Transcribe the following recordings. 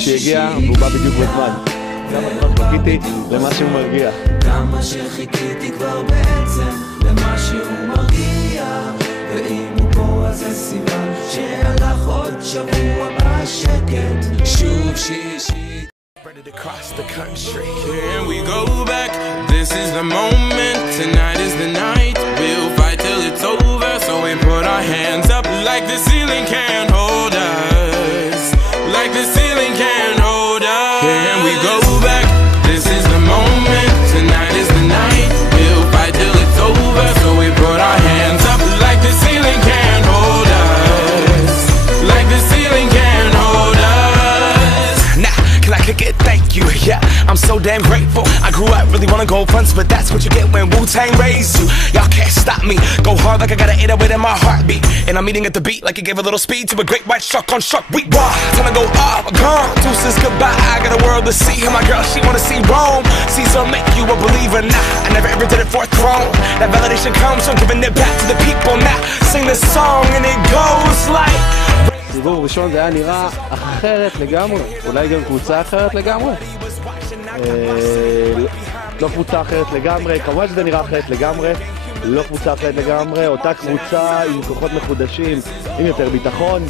שהגיע, והוא בא בדיוק בזמן. כמה כבר חיכיתי למה שהוא מרגיע. כמה שחיכיתי כבר בעצם למה שהוא מרגיע, ואם הוא פה אז זה סימן שהלך עוד שבוע בשקט. שוב שישי Spread it across the country. Here we go back. This is the moment. Tonight is the night. We'll fight till it's over. So we put our hands up like the ceiling can't hold us. Like the ceiling can't hold us. Here we go back. This is the moment. Tonight is the night. We'll fight till it's over. So we put our hands up like the ceiling can't hold us. Like the ceiling can't hold us. Nah, can I kick it? Thank you. Yeah, I'm so damn grateful. I grew up really wanna go fronts, but that's what you get when Wu-Tang raised you. Y'all can't stop me. Go hard like I got an 808 in my heartbeat, and I'm eating at the beat like it gave a little speed to a great white shark on shark week. Wow, time to go up, gone. Deuces goodbye. I got a world to see. And my girl, she wanna see Rome. Caesar make you a believer. Nah, I never ever did it for a throne. That validation comes from giving it back to the people. Now sing this song and it goes like. סיבוב ראשון זה היה נראה אחרת לגמרי, אולי גם קבוצה אחרת לגמרי. לא קבוצה אחרת לגמרי, כמובן שזה נראה אחרת לגמרי, לא קבוצה אחרת לגמרי, אותה קבוצה עם כוחות מחודשים, עם יותר ביטחון,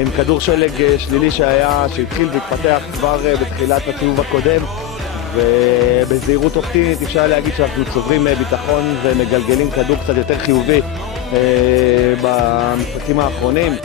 עם כדור שלג שלילי שהתחיל והתפתח כבר בתחילת הסיבוב הקודם, ובזהירות אופטימית אפשר להגיד שאנחנו צוברים ביטחון ומגלגלים כדור קצת יותר חיובי במשחקים האחרונים.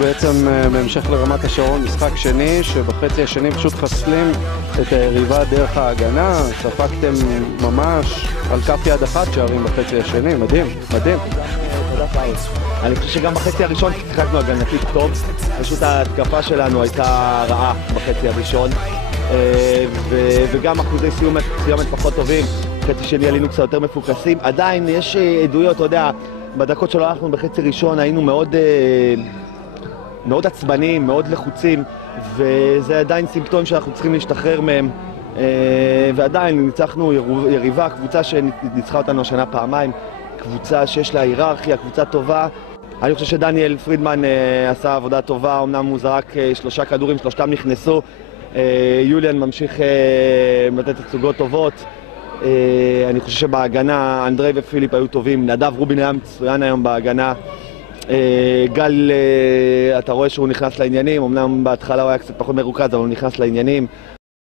בעצם בהמשך לרמת השרון משחק שני שבחצי השני פשוט חסלים את היריבה דרך ההגנה. ספקתם ממש על כף יד אחת שערים בחצי השני, מדהים, מדהים. אני חושב שגם בחצי הראשון שיחקנו הגנתית טוב, פשוט ההתקפה שלנו הייתה רעה בחצי הראשון, וגם אחוזי סיומת פחות טובים. בחצי שני עלינו קצת יותר מפוקסים, עדיין יש עדויות, אתה יודע, בדקות שלא הלכנו בחצי ראשון היינו מאוד עצבניים, מאוד לחוצים, וזה עדיין סימפטום שאנחנו צריכים להשתחרר מהם, ועדיין ניצחנו יריבה, קבוצה שניצחה אותנו השנה פעמיים, קבוצה שיש לה היררכיה, קבוצה טובה. אני חושב שדניאל פרידמן עשה עבודה טובה, אמנם הוא זרק 3 כדורים, 3 נכנסו. יוליאן ממשיך לתת תצוגות טובות. אני חושב שבהגנה אנדרי ופיליפ היו טובים, נדב רובין היה מצוין היום בהגנה. גל, אתה רואה שהוא נכנס לעניינים, אמנם בהתחלה הוא היה קצת פחות מרוכז, אבל הוא נכנס לעניינים.